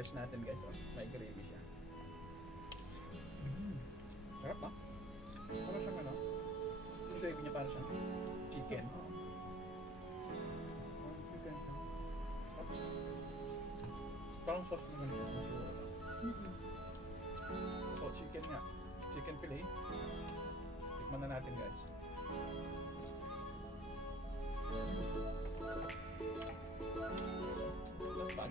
spice natin guys. Oh, may gravy siya. Sarap ah. Para siyang ano? Yung gravy niya para siyang chicken. Chicken siya. Parang sauce naman siya. So chicken nga. Chicken fillet. Tikman na natin guys. Not bad.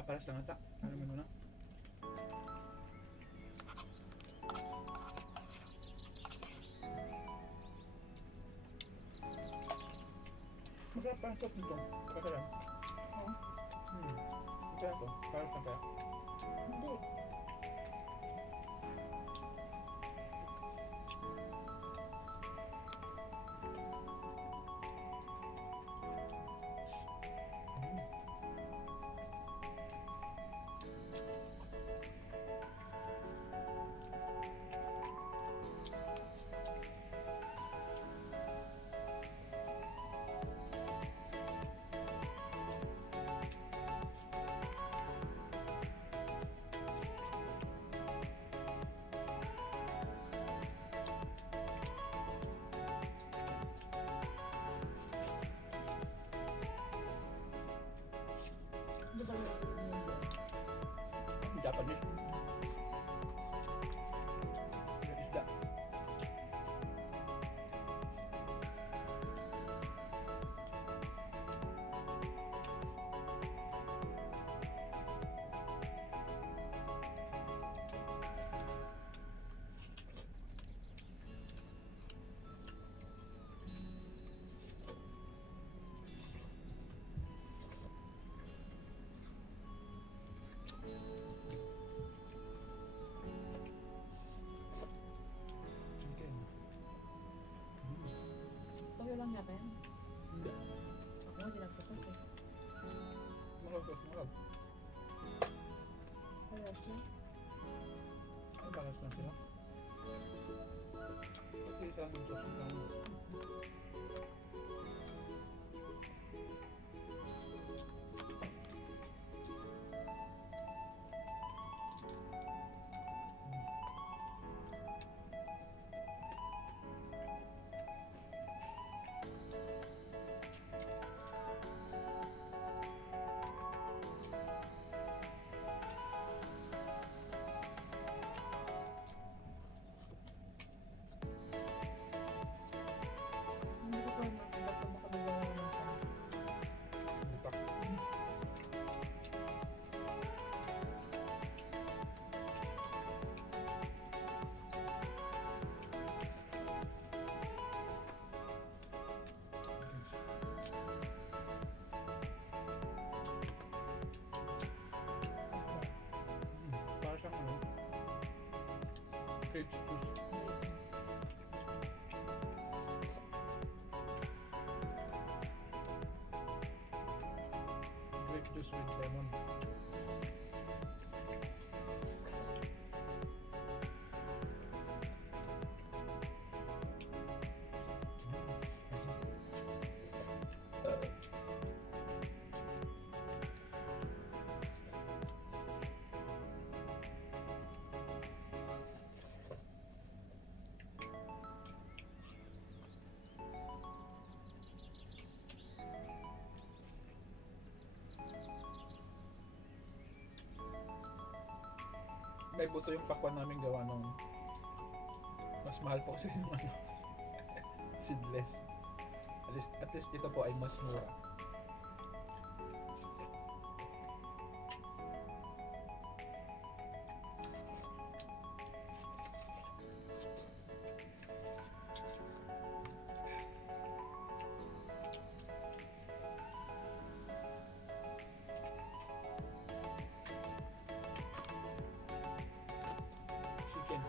Paras lang ata. Alamin mo na. Masarap pa ang sauce nito. Masarap. Masarap to. Paras lang kaya. Hindi. Di ba yun? Japanese. Yung isda. Toyo lang yata yan. Hindi. Ako nga, di nagsusot eh. Marag sauce, marag. Kaya siya. Ay, balas lang sila. Kasi isa lang yung sauce lang. Hindi ko pa makagawa ng mga. Hindi pa. Para siyang ano? Grape juice. Grape juice with lemon. May buto yung pakwan namin gawa nung mas mahal po kasi yung ano, seedless. At least ito po ay mas mura. Chicken.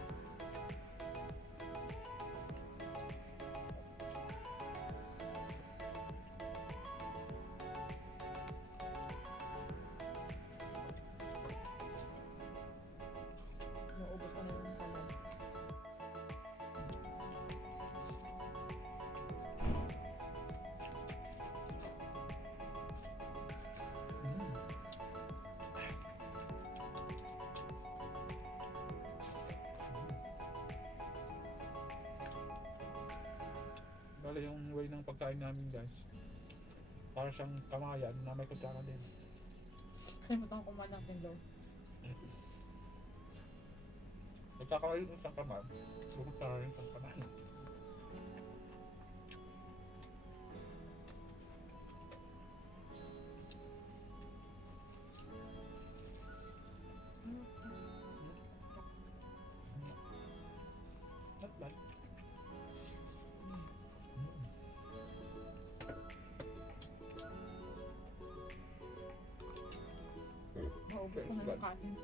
Naubos ko na yung kalan. Mm. Bale yung way ng pagkain namin guys, para siyang kamayan na may kutsara din. Kalimutan ko kumain ng tinlo. Nagkakaroon yung isang kamay, kutsara rin isang kamay. Not bad. Naubos ko na yung kanin.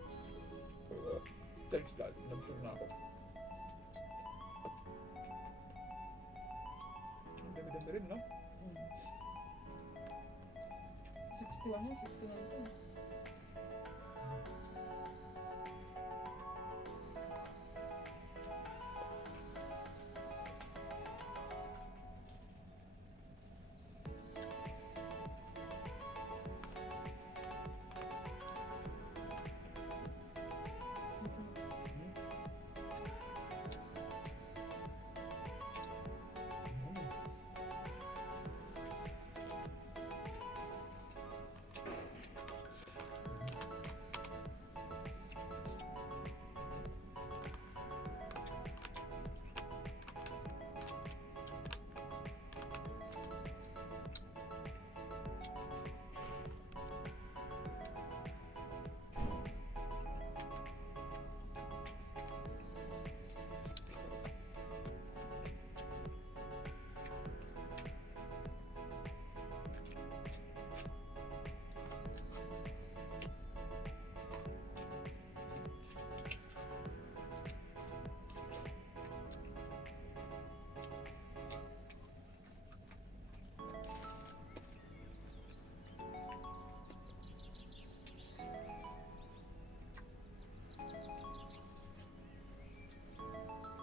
Thanks God, nag-sure na ako. Ang dami-dami rin, no? 61 yun, 69 yun.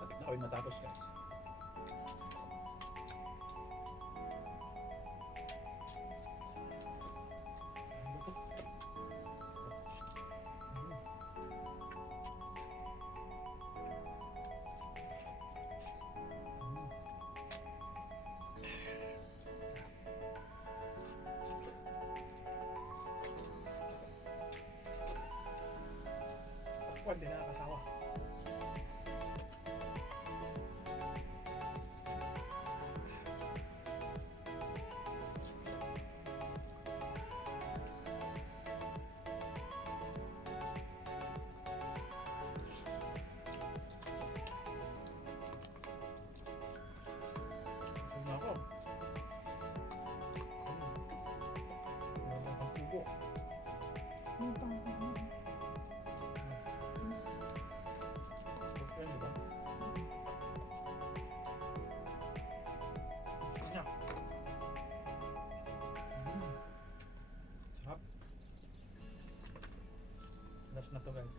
At ako'y matapos guys. Takwan din nakakasawa. Busog na ako. Wala kang kubo. Ano pa ako? Okay, di ba? Gusto niya. Sarap. Last na to guys.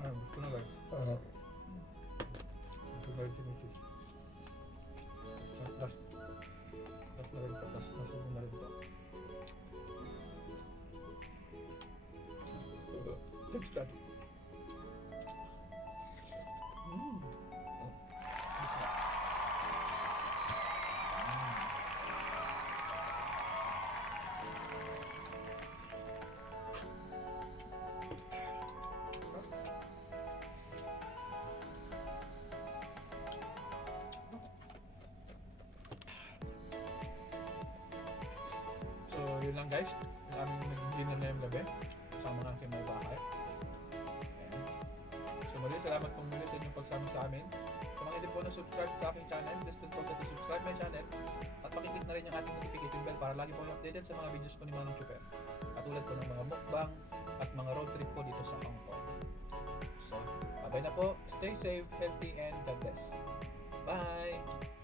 Gusto na guys. Gusto guys si Mrs. Last na rin to. Last na subo na rin to. subscribe. Mm. So, yun lang guys. Yung aming naging dinner ngayong gabi. Kasama ng aking may bahay. Ayan. So, muli, salamat pong muli sa inyong pagsama sa amin. Sa mga hindi po na-subscribe sa aking channel, just don't forget to subscribe my channel. At pakiclick na rin yung ating notification bell para lagi po kayo updated sa mga videos po ni Manong Chuper. Katulad po ng mga mukbang at mga road trip po dito sa Hong Kong. So, bye na po. Stay safe, healthy, and God bless. Bye!